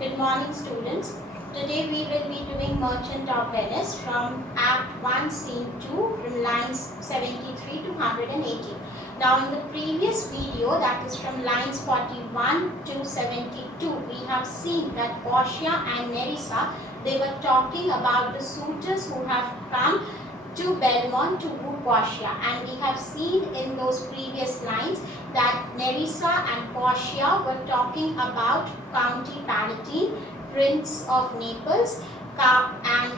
Good morning, students. Today we will be doing Merchant of Venice from Act 1, Scene 2 from lines 73 to 118. Now in the previous video, that is from lines 41 to 72, we have seen that Portia and Nerissa, they were talking about the suitors who have come to Belmont to woo Portia, and we have seen in those previous lines that Nerissa and Portia were talking about County Palatine, Prince of Naples, and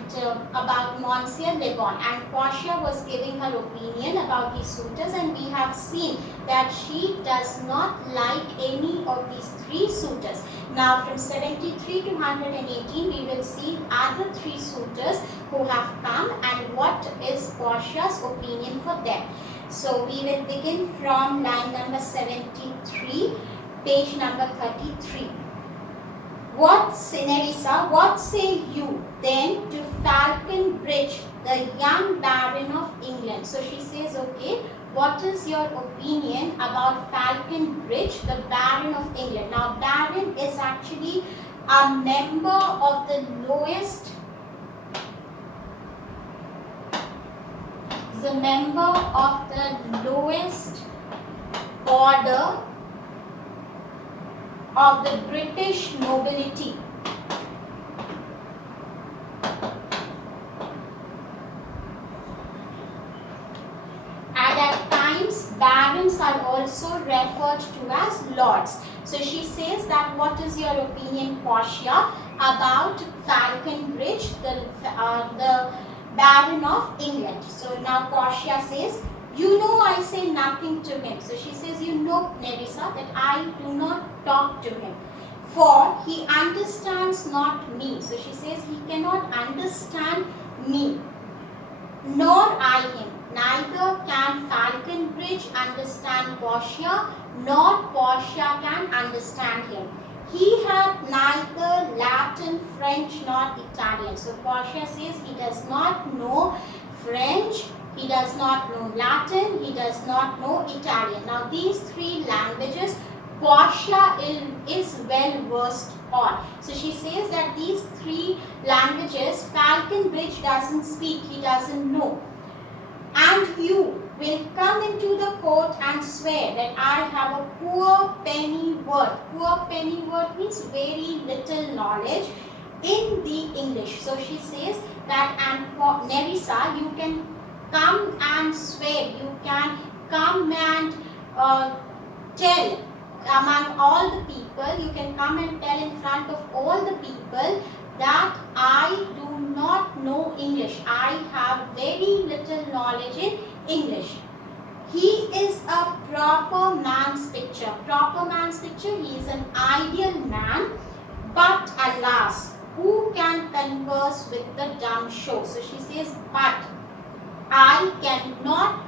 about Monsieur Le Bon, and Portia was giving her opinion about these suitors, and we have seen that she does not like any of these three suitors. Now from 73 to 118 we will see other three suitors who have come and what is Portia's opinion for them. So we will begin from line number 73, page number 33. What say, Nerissa, what say you then to Falconbridge, the young Baron of England? So she says, okay, what is your opinion about Falconbridge, the Baron of England? Now, Baron is actually a member of the lowest, order of the British nobility. And at times, barons are also referred to as lords. So she says that what is your opinion, Portia, about Falconbridge, the Baron of England? So now Portia says, you know I say nothing to him. So she says, you know, Nerissa, that I do not talk to him, for he understands not me. So she says, he cannot understand me, nor I him. Neither can Falconbridge understand Portia, nor Portia can understand him. He had neither Latin, French, nor Italian. So Portia says he does not know French, he does not know Latin, he does not know Italian. Now these three languages Portia is well versed on. So she says that these three languages Falconbridge doesn't speak, he doesn't know. And you will come into the court and swear that I have a poor penny worth. Poor penny worth means very little knowledge in the English. So she says that, and Nerissa, you can come and swear, you can come and tell among all the people, you can come and tell in front of all the people that I do not know English. I have very little knowledge in English. He is a proper man's picture. Proper man's picture, he is an ideal man, but alas, who can converse with the dumb show? So she says, but I cannot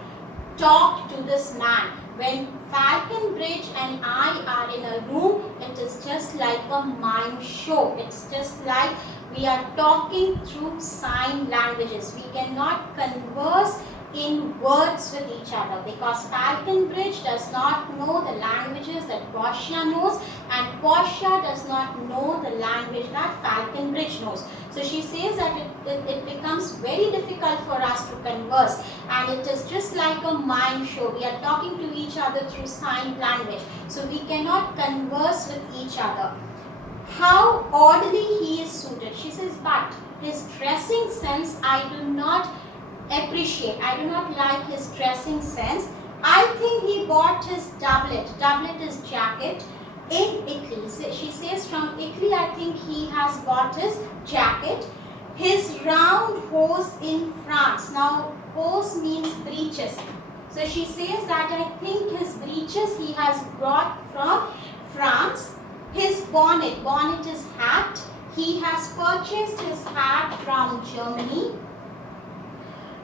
talk to this man. When Falconbridge and I are in a room, it is just like a mime show. It's just like we are talking through sign languages. We cannot converse in words with each other because Falconbridge does not know the languages that Portia knows, and Portia does not know the language that Falconbridge knows. So she says that it becomes very difficult for us to converse, and it is just like a mime show. We are talking to each other through sign language, so we cannot converse with each other. How oddly he is suited. She says, but his dressing sense I do not appreciate. I do not like his dressing sense. I think he bought his doublet. Doublet is jacket in Italy. So she says from Italy, I think he has bought his jacket. His round hose in France. Now hose means breeches. So she says that I think his breeches he has brought from France. His bonnet. Bonnet is hat. He has purchased his hat from Germany.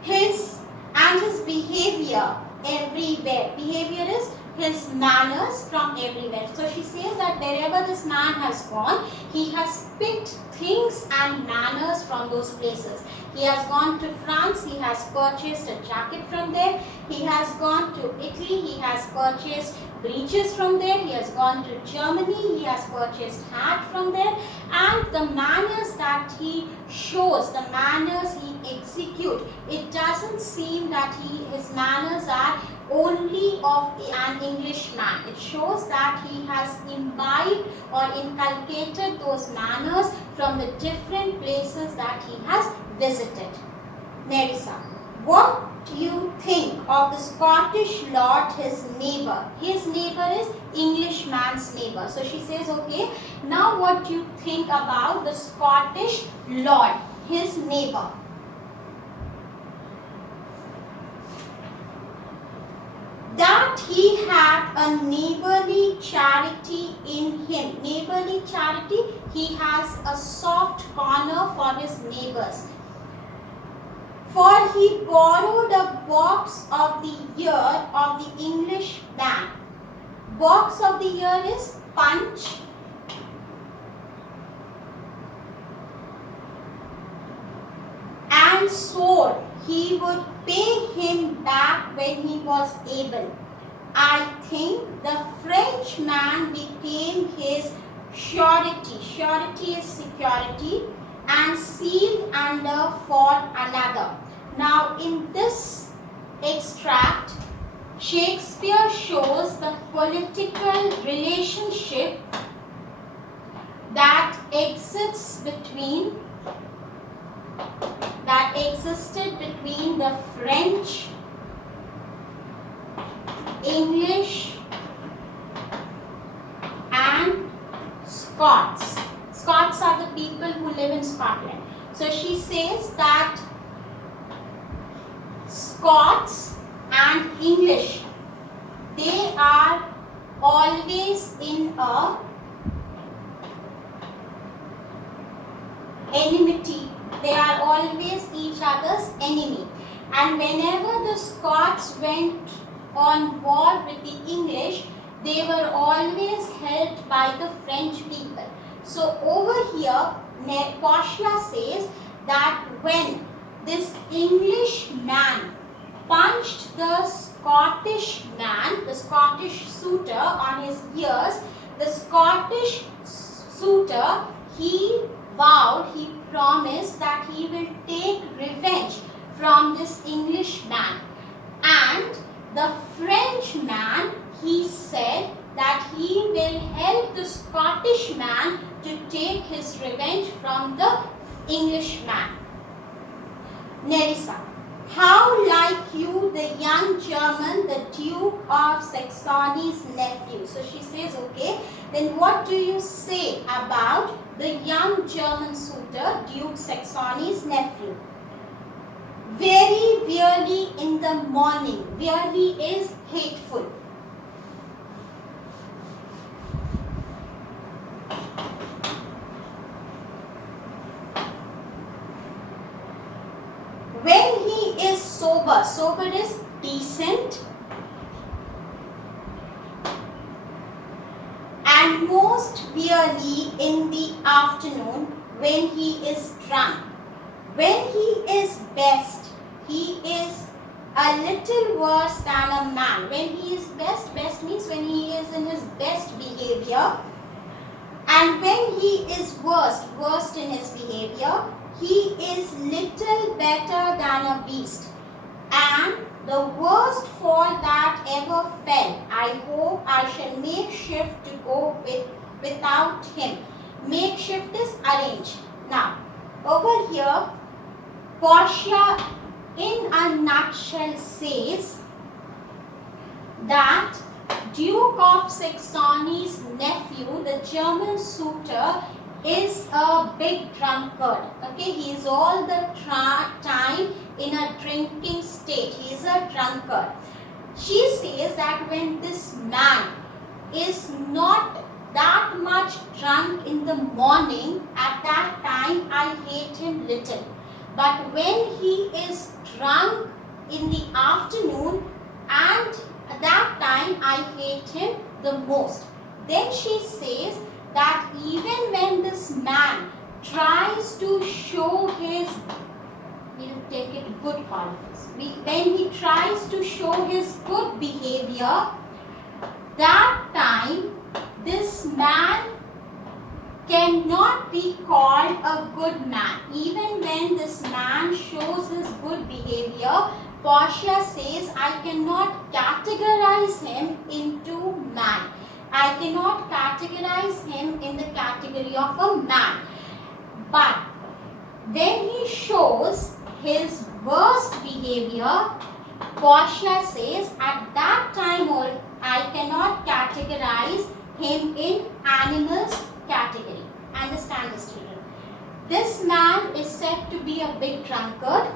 His behavior everywhere. Behavior is his manners from everywhere. So she says that wherever this man has gone, he has picked things and manners from those places. He has gone to France, he has purchased a jacket from there. He has gone to Italy, he has purchased breeches from there, he has gone to Germany, he has purchased hat from there, and the manners that he shows, the manners he executes, it doesn't seem that his manners are only of an Englishman. It shows that he has imbibed or inculcated those manners from the different places that he has visited. Nerissa, what do you think of the Scottish lord, his neighbor? His neighbor is Englishman's neighbor. So she says, okay, now what do you think about the Scottish lord, his neighbor? That he had a neighborly charity in him. Neighborly charity, he has a soft corner for his neighbors. For he borrowed a box of the year of the English man. Box of the year is Punch. And swore he would pay him back when he was able. I think the Frenchman became his surety. Surety is security, and sealed under for another. Now in this extract, Shakespeare shows the political relationship that existed between the French, English and Scots. Scots are the people who live in Scotland. So she says that Scots and English, they are always in a enmity. They are always each other's enemy. And whenever the Scots went on war with the English, they were always helped by the French people. So over here, Portia says that when this English man punched the Scottish man, the Scottish suitor on his ears, the Scottish suitor, he vowed, he promised that he will take revenge from this English man. And the French man, he said that he will help the Scottish man to take his revenge from the English man. Nerissa, how like you the young German, the Duke of Saxony's nephew? So she says, okay, then what do you say about the young German suitor, Duke Saxony's nephew? Very weary in the morning. Weary is hateful. When he is sober, sober is decent, and most weary in the afternoon when he is drunk. When he is best, he is a little worse than a man. When he is best, best means when he is in his best behavior. And when he is worst, worst in his behavior, he is little better than a beast. And the worst fall that ever fell, I hope I shall make shift to go without him. Make shift is arrange. Now, over here, Portia in a nutshell says that Duke of Saxony's nephew, the German suitor, is a big drunkard. Okay, he is all the time in a drinking state. He is a drunkard. She says that when this man is not that much drunk in the morning, at that time I hate him little. But when he is drunk in the afternoon, and at that time I hate him the most. Then she says that even when this man tries to show his, we'll take it good qualities, when he tries to show his good behavior, that time this man cannot be called a good man. Even when this man shows his good behavior, Portia says, I cannot categorize him into man. I cannot categorize him in the category of a man. But when he shows his worst behavior, Portia says, at that time I cannot categorize him in animals category. Understand this, children. This man is said to be a big drunkard.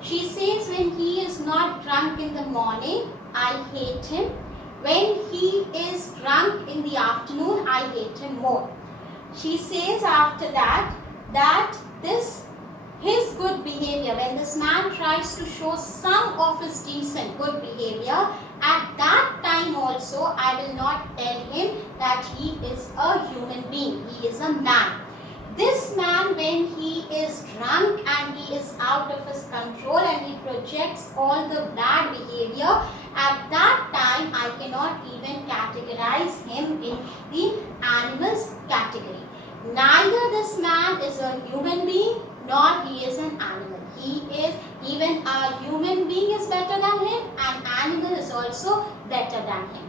She says, when he is not drunk in the morning, I hate him. When he is drunk in the afternoon, I hate him more. She says after that his good behavior, when this man tries to show some of his decent good behavior, at that time also I will not tell him that he is a human being, he is a man. This man, when he is drunk and he is out of his control and he projects all the bad behavior, at that time I cannot even categorize him in the animals category. Neither this man is a human being nor he is an animal. He is, even a human being is better than him, an animal is also better than him.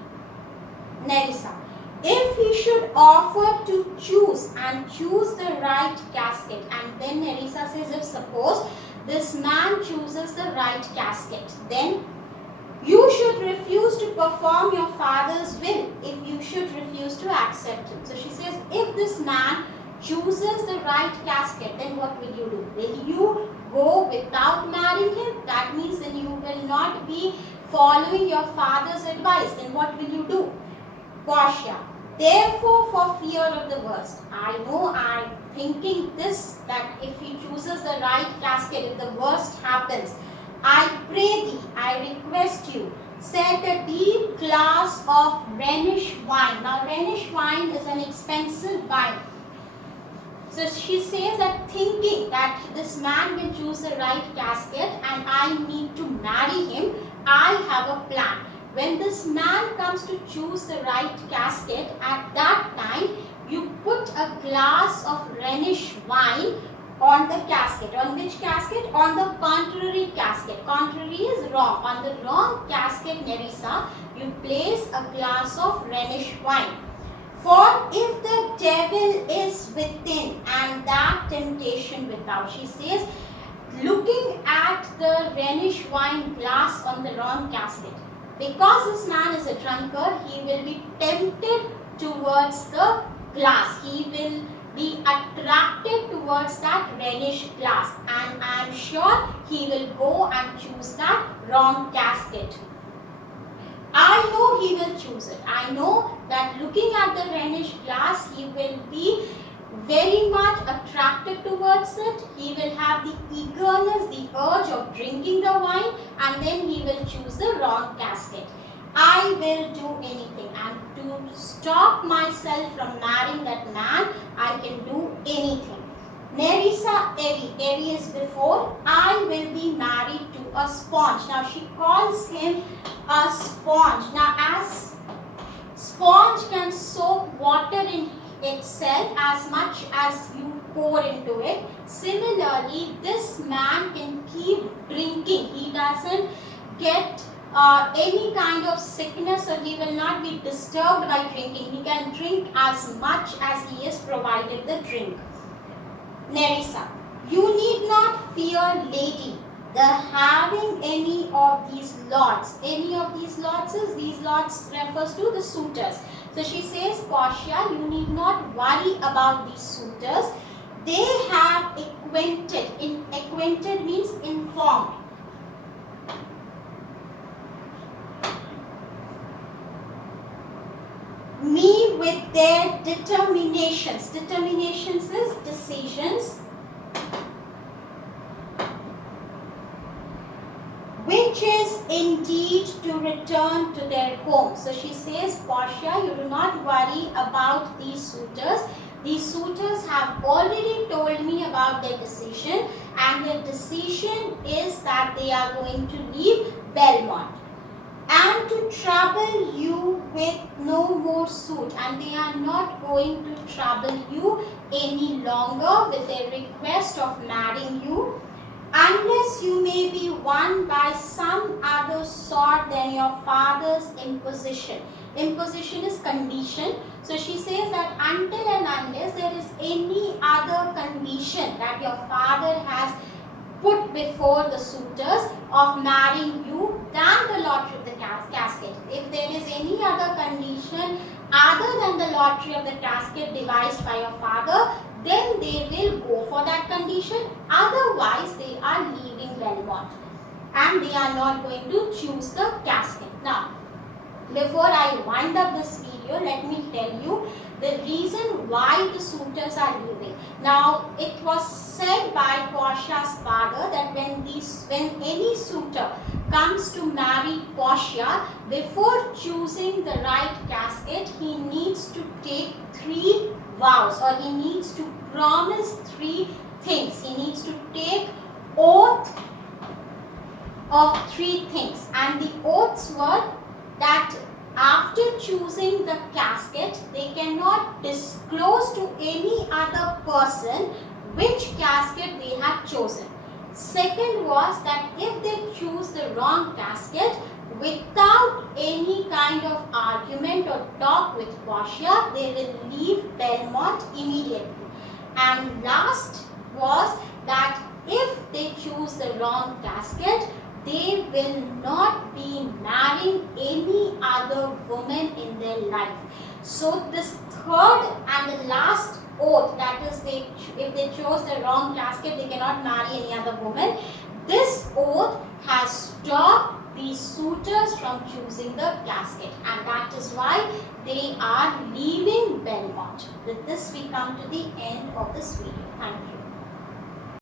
Nerissa, if he should offer to choose and choose the right casket, and then Nerissa says, if suppose this man chooses the right casket, then you should refuse to perform your father's will if you should refuse to accept him. So she says, if this man chooses the right casket, then what will you do? Will you go without marrying him? That means then you will not be following your father's advice. Then what will you do? Portia, therefore for fear of the worst, I know I'm thinking this, that if he chooses the right casket, if the worst happens, I pray thee, I request you, set a deep glass of Rhenish wine. Now Rhenish wine is an expensive wine. So she says that thinking that this man will choose the right casket and I need to marry him, I have a plan. When this man comes to choose the right casket, at that time you put a glass of Rhenish wine on the casket. On which casket? On the contrary casket. Contrary is wrong. On the wrong casket, Nerissa, you place a glass of Rhenish wine. For if the devil is within and that temptation without, she says, looking at the Rhenish wine glass on the wrong casket, because this man is a drunkard, he will be tempted towards the glass. He will be attracted towards that Rhenish glass, and I am sure he will go and choose that wrong casket. I know he will choose it. I know that looking at the Rhenish glass, he will be very much attracted towards it. He will have the eagerness, the urge of drinking the wine, and then he will choose the wrong casket. I will do anything, and to stop myself from marrying that man, I can do anything. Nerissa, Eri is before, I will be married to a sponge. Now she calls him a sponge. Now as sponge can soak water in itself as much as you pour into it, similarly this man can keep drinking. He doesn't get any kind of sickness, or he will not be disturbed by drinking. He can drink as much as he is provided the drink. Nerissa, you need not fear, lady, the having any of these lots. Any of these lots is, these lots refers to the suitors. So she says, Portia, you need not worry about these suitors. They have acquainted. Acquainted means informed. Me with their determinations. Determinations is decisions, which is indeed to return to their home. So she says, Portia, you do not worry about these suitors. These suitors have already told me about their decision, and their decision is that they are going to leave Belmont. and to trouble you with no more suit, and they are not going to trouble you any longer with a request of marrying you, unless you may be won by some other sort than your father's imposition. Imposition is condition. So she says that until and unless there is any other condition that your father has put before the suitors of marrying you than the lottery of the casket. If there is any other condition other than the lottery of the casket devised by your father, then they will go for that condition. Otherwise, they are leaving Belmont and they are not going to choose the casket. Now, before I wind up this video, let me tell you the reason why the suitors are leaving. Now, it was said by Portia's father that when any suitor comes to marry Portia, before choosing the right casket, he needs to take 3 vows, or he needs to promise 3 things. He needs to take oath of 3 things, and the oaths were that after choosing the casket, they cannot disclose to any other person which casket they have chosen. Second was that if they choose the wrong casket, without any kind of argument or talk with Portia, they will leave Belmont immediately. And last was that if they choose the wrong casket, they will not be marrying any other woman in their life. So this third and the last oath, that is, if they chose the wrong casket, they cannot marry any other woman. This oath has stopped these suitors from choosing the casket, and that is why they are leaving Belmont. With this, we come to the end of this video. Thank you.